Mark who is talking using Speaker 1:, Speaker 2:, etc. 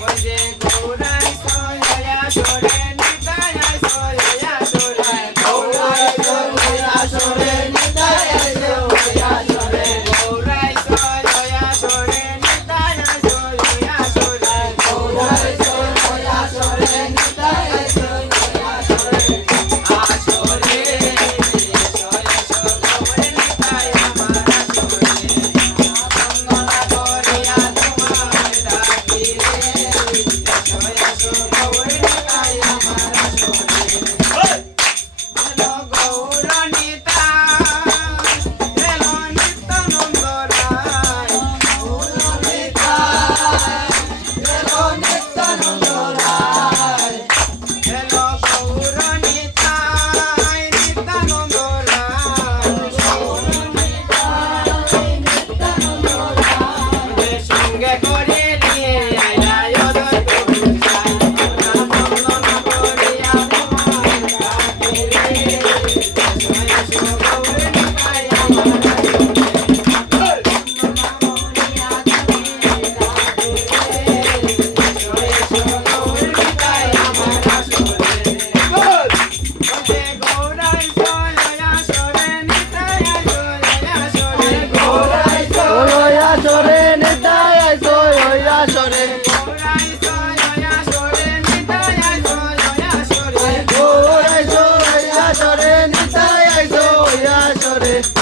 Speaker 1: Oh, ওই